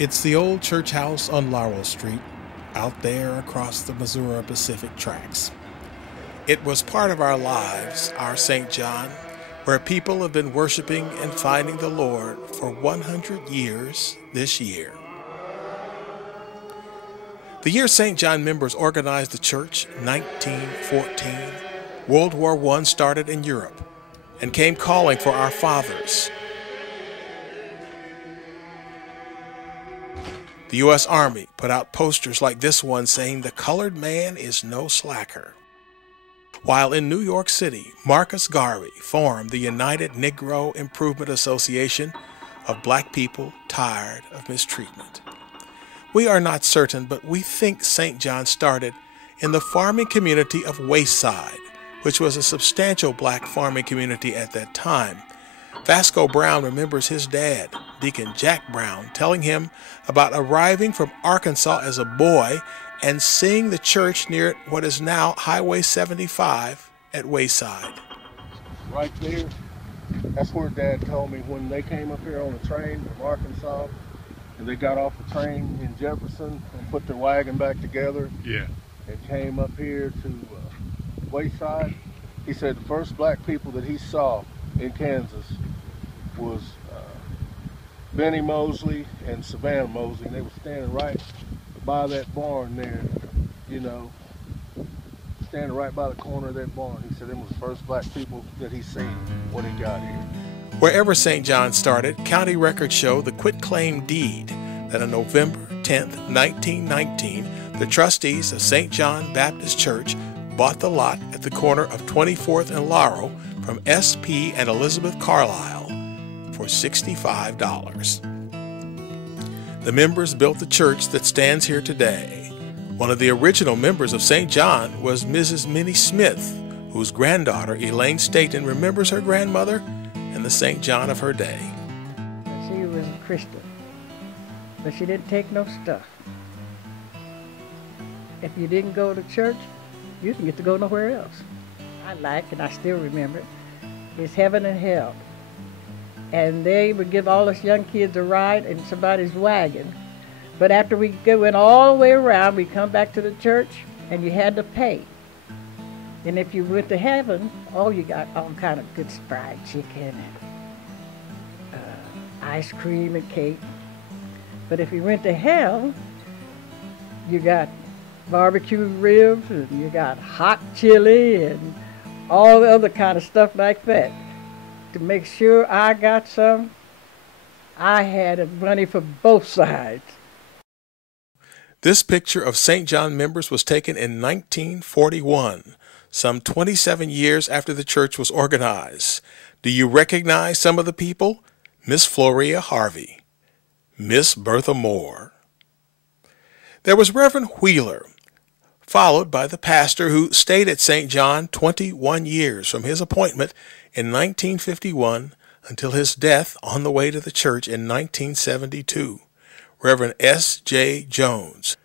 It's the old church house on Laurel Street, out there across the Missouri Pacific tracks. It was part of our lives, our St. John, where people have been worshiping and finding the Lord for 100 years this year. The year St. John members organized the church, 1914, World War I started in Europe and came calling for our fathers. The U.S. Army put out posters like this one saying the colored man is no slacker. While in New York City, Marcus Garvey formed the United Negro Improvement Association of black people tired of mistreatment. We are not certain, but we think St. John started in the farming community of Wayside, which was a substantial black farming community at that time. Vasco Brown remembers his dad, Deacon Jack Brown, telling him about arriving from Arkansas as a boy and seeing the church near what is now Highway 75 at Wayside. Right there, that's where Dad told me when they came up here on the train from Arkansas and they got off the train in Jefferson and put their wagon back together and came up here to Wayside. He said the first black people that he saw in Kansas was Benny Mosley and Savannah Mosley, and they were standing right by that barn there, standing right by the corner of that barn. He said them was the first black people that he seen when he got here. Wherever St. John started, county records show the quitclaim deed that on November 10th, 1919, the trustees of St. John Baptist Church bought the lot at the corner of 24th and Laurel from S.P. and Elizabeth Carlisle for $65. The members built the church that stands here today. One of the original members of St. John was Mrs. Minnie Smith, whose granddaughter Elaine Staten remembers her grandmother and the St. John of her day. She was a Christian, but she didn't take no stuff. If you didn't go to church, you didn't get to go nowhere else. I like, and I still remember it, is heaven and hell. And they would give all us young kids a ride in somebody's wagon. But after we went all the way around, we come back to the church, and you had to pay. And if you went to heaven, you got all kind of good fried chicken and ice cream and cake. But if you went to hell, you got barbecue ribs, and you got hot chili, and all the other kind of stuff like that. To make sure I got some, I had money for both sides. This picture of St. John members was taken in 1941, some 27 years after the church was organized. Do you recognize some of the people? Miss Floria Harvey, Miss Bertha Moore. There was Reverend Wheeler, followed by the pastor who stayed at St. John 21 years from his appointment in 1951 until his death on the way to the church in 1972, Reverend S.J. Jones,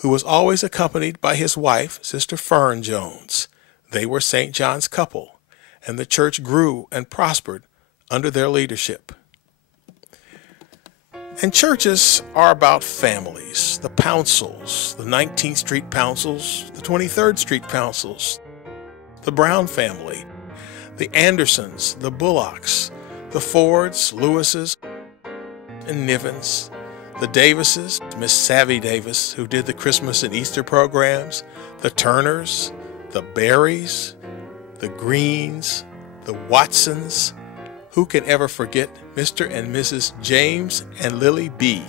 who was always accompanied by his wife, Sister Fern Jones. They were St. John's couple, and the church grew and prospered under their leadership. And churches are about families, the Pouncils, the 19th Street Pouncils, the 23rd Street Pouncils, the Brown family, the Andersons, the Bullocks, the Fords, Lewises, and Nivens, the Davises, Miss Savvy Davis, who did the Christmas and Easter programs, the Turners, the Berries, the Greens, the Watsons. Who can ever forget Mr. and Mrs. James and Lily B.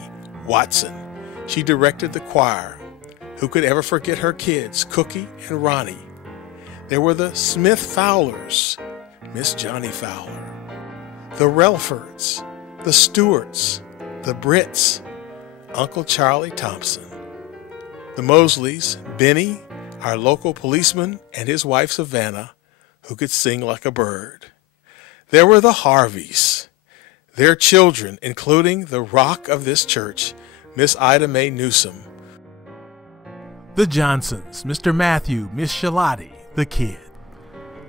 Watson? She directed the choir. Who could ever forget her kids, Cookie and Ronnie? There were the Smith Fowlers, Miss Johnny Fowler, the Relfords, the Stewarts, the Britts, Uncle Charlie Thompson, the Mosleys, Benny, our local policeman, and his wife Savannah, who could sing like a bird. There were the Harveys, their children, including the rock of this church, Miss Ida Mae Newsom. The Johnsons, Mr. Matthew, Miss Shalati, the kid.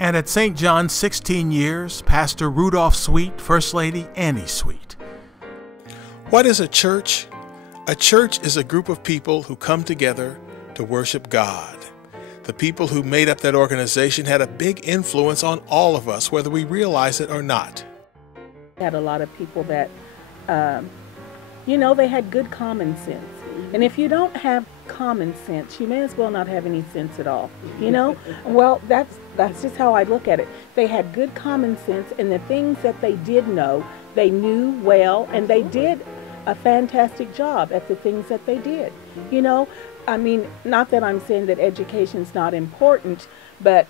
And at St. John's 16 years, Pastor Rudolph Sweet, First Lady Annie Sweet. What is a church? A church is a group of people who come together to worship God. The people who made up that organization had a big influence on all of us, whether we realize it or not. We had a lot of people that, they had good common sense. And if you don't have common sense, you may as well not have any sense at all, Well, that's just how I look at it. They had good common sense, and the things that they did know, they knew well, and they did a fantastic job at the things that they did. Not that I'm saying that education's not important, but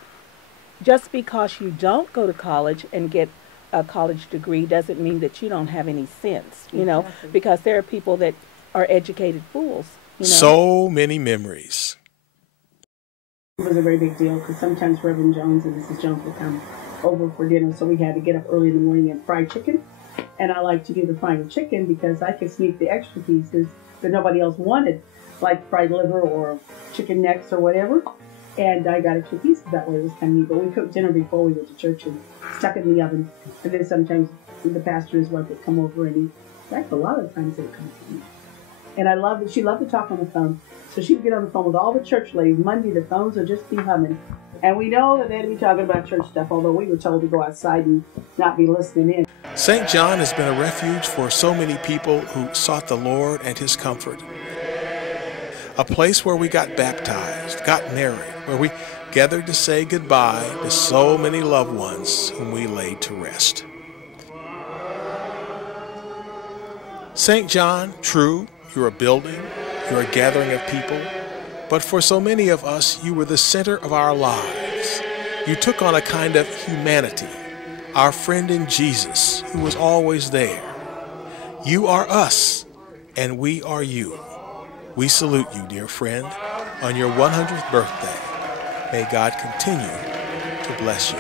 just because you don't go to college and get a college degree doesn't mean that you don't have any sense, Exactly. Because there are people that are educated fools. So many memories. It was a very big deal because sometimes Reverend Jones and Mrs. Jones would come over for dinner, so we had to get up early in the morning and fry chicken. And I like to do the frying chicken because I could sneak the extra pieces that nobody else wanted, like fried liver or chicken necks or whatever. And I got extra pieces that way. It was kind of neat. But we cooked dinner before we went to church and stuck it in the oven. And then sometimes the pastor and his wife would come over and eat. In fact, a lot of the times they would come to eat. And I loved it. She loved to talk on the phone. So she'd get on the phone with all the church ladies. Monday, the phones would just be humming. And we know that they'd be talking about church stuff, although we were told to go outside and not be listening in. St. John has been a refuge for so many people who sought the Lord and His comfort. A place where we got baptized, got married, where we gathered to say goodbye to so many loved ones whom we laid to rest. St. John, true, you're a building, you're a gathering of people, but for so many of us, you were the center of our lives. You took on a kind of humanity, our friend in Jesus, who was always there. You are us, and we are you. We salute you, dear friend, on your 100th birthday. May God continue to bless you.